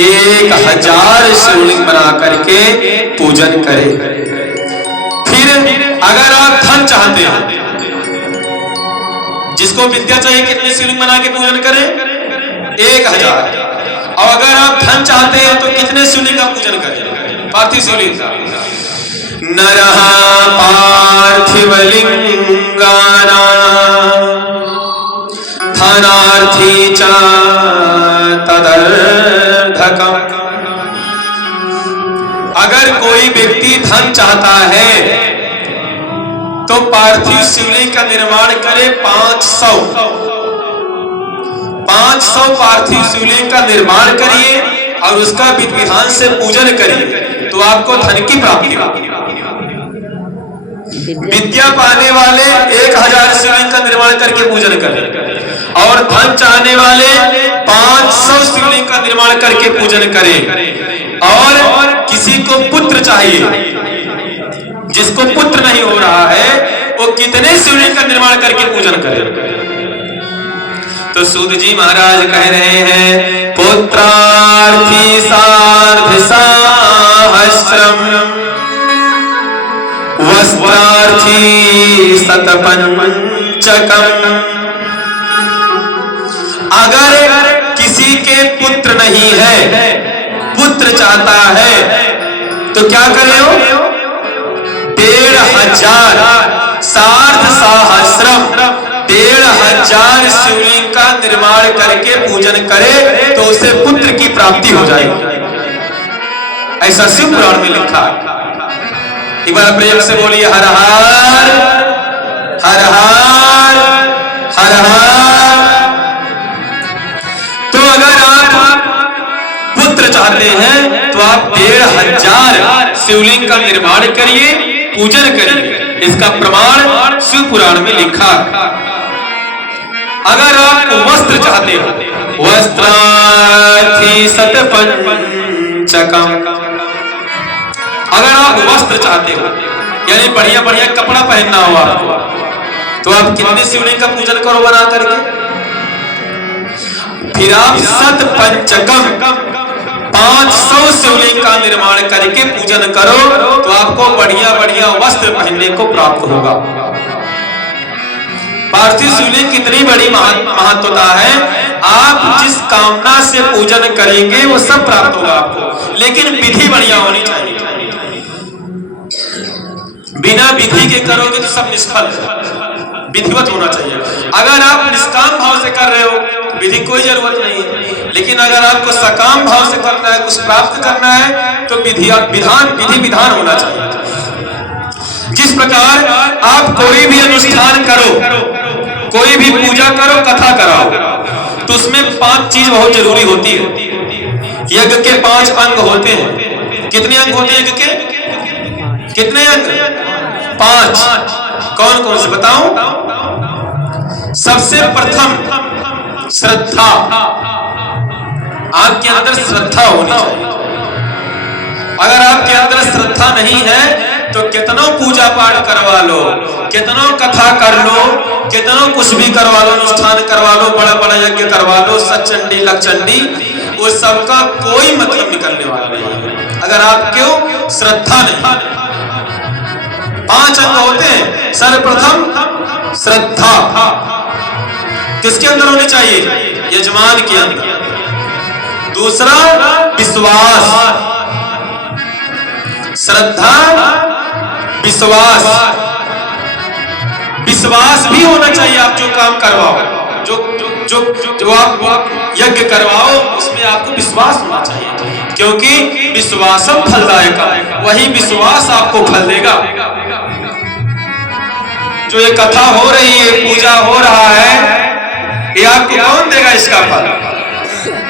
1000 शिवलिंग बना करके पूजन करें। फिर अगर आप धन चाहते हैं, जिसको विद्या चाहिए, कितने शिवलिंग बना के पूजन करें? 1000। और अगर आप धन चाहते हैं तो कितने शिवलिंग का पूजन करें? पार्थिव शिवलिंग का। नरः पार्थिव लिंगानां धनार्थी च तदर्थकम्। अगर कोई व्यक्ति धन चाहता है तो पार्थिव शिवलिंग का निर्माण करे 500 पार्थिव शिवलिंग का निर्माण करिए और उसका विधि विधान से पूजन करिए तो आपको धन की प्राप्ति होगी। विद्या पाने वाले 1000 शिवलिंग का निर्माण करके पूजन करें और धन चाहने वाले 500 शिवलिंग का निर्माण करके पूजन करें। और किसी को पुत्र चाहिए, जिसको पुत्र नहीं हो रहा है वो कितने शिवलिंग का निर्माण करके पूजन करे? तो सूत जी महाराज कह रहे हैं पुत्रार्थी सार्ध सहस्रम वस्त्रार्थी शतपंचकम्। अगर किसी के पुत्र नहीं है, पुत्र चाहता है तो क्या करे हो? 1500 सार्ध सहस्रम 1500 शिवलिंग का निर्माण करके पूजन करे तो उसे पुत्र की प्राप्ति हो जाएगी। ऐसा शिव पुराण में लिखा है। एक बार प्रेम से बोलिए हर हर हर हर हर हर। तो अगर आप पुत्र चाहते हैं तो आप 1500 शिवलिंग का निर्माण करिए, पूजन करिए। इसका प्रमाण शिव पुराण में लिखा है। अगर आप वस्त्र चाहते हो, वस्त्रार्थी शतपंचकम्। अगर आप वस्त्र चाहते हो यानी बढ़िया बढ़िया कपड़ा पहनना हो आपको, तो आप कितने शिवलिंग का पूजन करो बना करके? फिर आप शतपंचकम् 500 शिवलिंग का निर्माण करके पूजन करो तो आपको बढ़िया बढ़िया वस्त्र पहनने को प्राप्त होगा। पार्थिव शिवलिंग कितनी बड़ी महत्वता है। आप जिस कामना से पूजन करेंगे वो सब प्राप्त होगा आपको, लेकिन विधि बढ़िया होनी चाहिए। बिना विधि के करोगे तो सब निष्फल है, विधिवत होना चाहिए। अगर आप निष्काम भाव से कर रहे हो विधि कोई जरूरत नहीं है, लेकिन अगर आपको सकाम भाव से करना है, कुछ प्राप्त करना है तो विधि विधान होना चाहिए। जिस प्रकार आप कोई भी अनुष्ठान करो, कोई भी पूजा करो, कथा कराओ, तो उसमें 5 चीज बहुत जरूरी होती है। यज्ञ के 5 अंग होते हैं। कितने अंग होते हैं यज्ञ के? कितने अंग? 5। कौन कौन से बताऊं? सबसे प्रथम श्रद्धा। आपके अंदर श्रद्धा होनी चाहिए। अगर आपके अंदर श्रद्धा नहीं है तो कितनों पूजा पाठ करवा लो, कितनों कथा कर लो, कितनों कुछ भी करवा लो, अनुष्ठान करवा लो, बड़ा बड़ा यज्ञ करवा लो, सचंडी लक्षंडी, वो सबका कोई मतलब निकलने वाला नहीं है अगर आपको श्रद्धा नहीं। 5 अंग होते हैं। सर्वप्रथम श्रद्धा किसके अंदर होनी चाहिए? यजमान के अंदर। दूसरा विश्वास, श्रद्धा विश्वास। विश्वास भी होना चाहिए। आप जो काम करवाओ, जो आप यज्ञ करवाओ, उसमें आपको विश्वास होना चाहिए, क्योंकि विश्वासम फलदायक, वही विश्वास आपको फल देगा। जो ये कथा हो रही है, पूजा हो रहा है, ये आपको कौन देगा इसका फल?